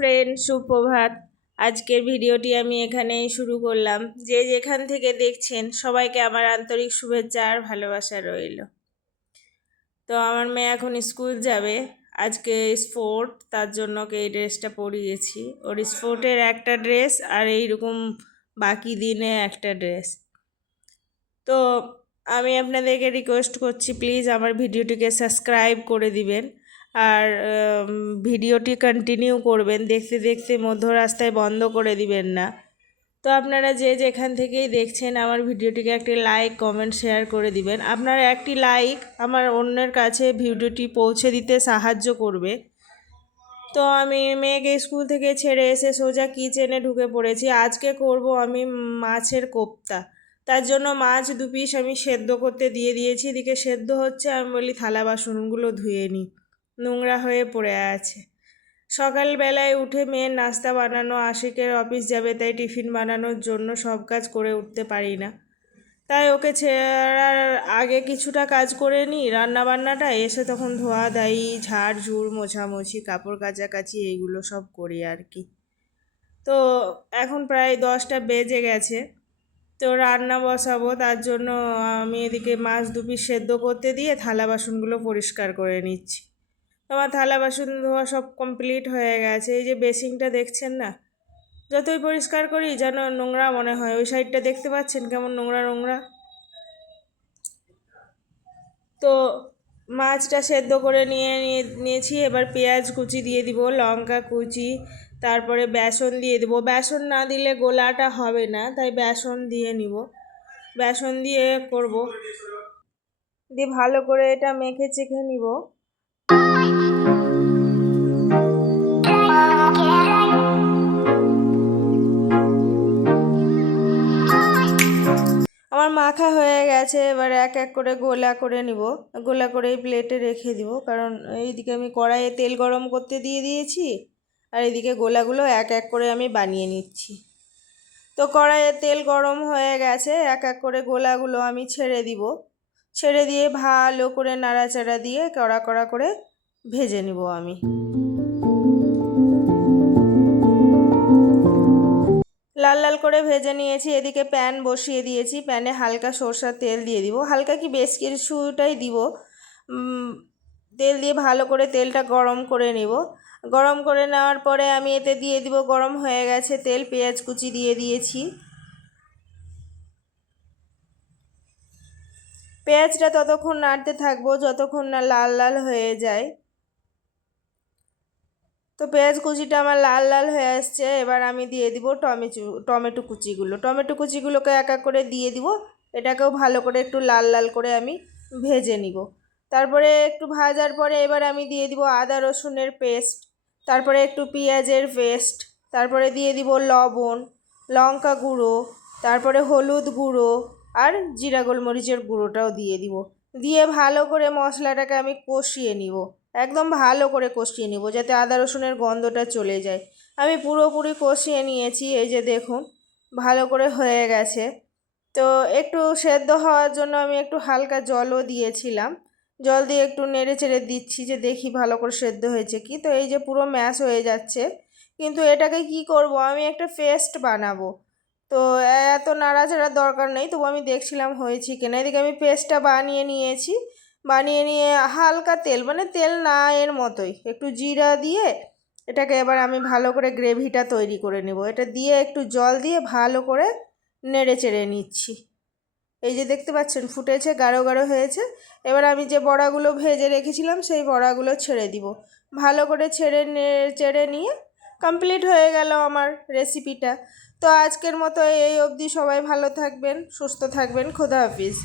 Friend সুপ্রভাত। আজকের ভিডিওটি আমি এখানেই শুরু করলাম। যে যেখান থেকে দেখছেন, সবাইকে আমার আন্তরিক শুভেচ্ছা আর ভালোবাসা রইল। তো আমার মেয়ে এখন স্কুল যাবে। আজকে স্পোর্ট, তার জন্য এই ড্রেসটা পরিয়েছি। ওর স্পোর্টের একটা ড্রেস আর এইরকম বাকি দিনে একটা ড্রেস। তো আমি আপনাদেরকে রিকোয়েস্ট করছি প্লিজ আমার ভিডিওটিকে সাবস্ক্রাইব করে দিবেন। আর ভিডিওটি কন্টিনিউ করবেন। দেখতে দেখতে মধ্য রাস্তায় বন্ধ করে দিবেন না। তো আপনারা যে যেখান থেকেই দেখছেন আমার ভিডিওটিকে একটি লাইক কমেন্ট শেয়ার করে দিবেন। আপনার একটি লাইক আমার অন্যের কাছে ভিডিওটি পৌঁছে দিতে সাহায্য করবে। তো আমি মেয়েকে স্কুল থেকে ছেড়ে এসে সোজা কিচেনে ঢুকে পড়েছি। আজকে করব আমি মাছের কোপ্তা। তার জন্য মাছ দু পিস আমি সেদ্ধ করতে দিয়ে দিয়েছি। এদিকে সেদ্ধ হচ্ছে, আমি বলি থালা বাসনগুলো ধুয়ে নিই নোংরা হয়ে পড়ে আছে। সকালবেলায় উঠে মেয়ের নাস্তা বানানো, আশিকের অফিস যাবে তাই টিফিন বানানোর জন্য সব কাজ করে উঠতে পারি না। তাই ওকে ছেড়ার আগে কিছুটা কাজ করে নিই। রান্নাবান্নাটা এসে তখন ধোয়া, দাই, ঝাড়, ঝুড়, মোছামুছি, কাপড় কাচাকাচি এইগুলো সব করি আর কি। তো এখন প্রায় দশটা বেজে গেছে। তো রান্না বসাবো, তার জন্য আমি এদিকে মাছ দুপি সেদ্ধ করতে দিয়ে থালা বাসনগুলো পরিষ্কার করে নিচ্ছি। আমার থালা বাসন ধোয়া সব কমপ্লিট হয়ে গেছে। এই যে বেসিংটা দেখছেন না? যতই পরিষ্কার করি যেন নোংরা মনে হয়। ওই সাইডটা দেখতে পাচ্ছেন? কেমন নোংরা নোংরা? তো মাছটা সেদ্ধ করে নিয়ে, নিয়ে- নিয়েছি। এবার পেঁয়াজ কুচি দিয়ে দিব, লঙ্কা কুচি, তারপরে বেসন দিয়ে দেবো। বেসন না দিলে গোলাটা হবে না, তাই বেসন দিয়ে নিব। বেসন দিয়ে করব। দিয়ে ভালো করে এটা মেখে চেখে নিব। গেছে এবার এক এক করে গোলা করে নিব। গোলা করে প্লেটে রেখে দিব। কারণ এইদিকে আমি কড়াইয়ে তেল গরম করতে দিয়ে দিয়েছি, আর এদিকে গোলাগুলো এক এক করে আমি বানিয়ে নিচ্ছি। তো কড়াইয়ে তেল গরম হয়ে গেছে, এক এক করে গোলাগুলো আমি ছেড়ে দিব। ছেড়ে দিয়ে ভালো করে নাড়াচাড়া দিয়ে কড়া কড়া করে ভেজে নিব আমি। লাল লাল করে ভেজে নিয়েছি, এদিকে প্যান বসিয়ে দিয়েছি, প্যানে হালকা সরষার তেল দিয়ে দিব। হালকা কি বেশ কিছুটাই দিব। তেল দিয়ে ভালো করে তেলটা গরম করে নিব। গরম করে নেওয়ার পরে আমি এতে দিয়ে দিব, গরম হয়ে গেছে, তেল, পেঁয়াজ কুচি দিয়ে দিয়েছি। পেঁয়াজটা ততক্ষণ নাড়তে থাকব, যতক্ষণ না লাল লাল হয়ে যায়। তো পেঁয়াজ কুচিটা আমার লাল লাল হয়ে আসছে, এবার আমি দিয়ে দিব টমেটো টমেটো কুচিগুলো। টমেটো কুচিগুলোকে এক এক করে দিয়ে দিব, এটাকেও ভালো করে একটু লাল লাল করে আমি ভেজে নিব। তারপরে একটু ভাজার পরে এবার আমি দিয়ে দিব আদা রসুনের পেস্ট, তারপরে একটু পেঁয়াজের পেস্ট, তারপরে দিয়ে দিব লবণ, লঙ্কা গুঁড়ো, তারপরে হলুদ গুঁড়ো আর জিরা গোলমরিচের গুঁড়োটাও দিয়ে দিব। দিয়ে ভালো করে মশলাটাকে আমি কষিয়ে নিব। একদম ভালো করে কষিয়ে নিব, যাতে আদা রসুনের গন্ধটা চলে যায়। আমি পুরোপুরি কষিয়ে নিয়েছি, এই যে দেখুন, ভালো করে হয়ে গেছে। তো একটু সেদ্ধ হওয়ার জন্য আমি একটু হালকা জলও দিয়েছিলাম। জল দিয়ে একটু নেড়ে চেড়ে দিচ্ছি যে দেখি ভালো করে সেদ্ধ হয়েছে কি। তো এই যে পুরো ম্যাশ হয়ে যাচ্ছে, কিন্তু এটাকে কি করব? আমি একটা পেস্ট বানাবো। তো এত নাড়াচাড়ার দরকার নেই, তবু আমি দেখছিলাম হয়েছে কিনা। এদিকে আমি পেস্টটা বানিয়ে নিয়েছি। বানিয়ে নিয়ে হালকা তেল মানে তেল না এর মতোই। একটু জিরা দিয়ে এটাকে এবার আমি ভালো করে গ্রেভিটা তৈরি করে নেব। এটা দিয়ে একটু জল দিয়ে ভালো করে নেড়ে চেড়ে নিচ্ছি। এই যে দেখতে পাচ্ছেন, ফুটেছে, গাঢ় গাঢ় হয়েছে। এবার আমি যে বড়াগুলো ভেজে রেখেছিলাম, সেই বড়াগুলো ছেড়ে দিব। ভালো করে ছেড়ে চেড়ে নিয়ে কমপ্লিট হয়ে গেল আমার রেসিপিটা তো আজকের মতো এই অবধি সবাই ভালো থাকবেন, সুস্থ থাকবেন, খোদা হাফিজ।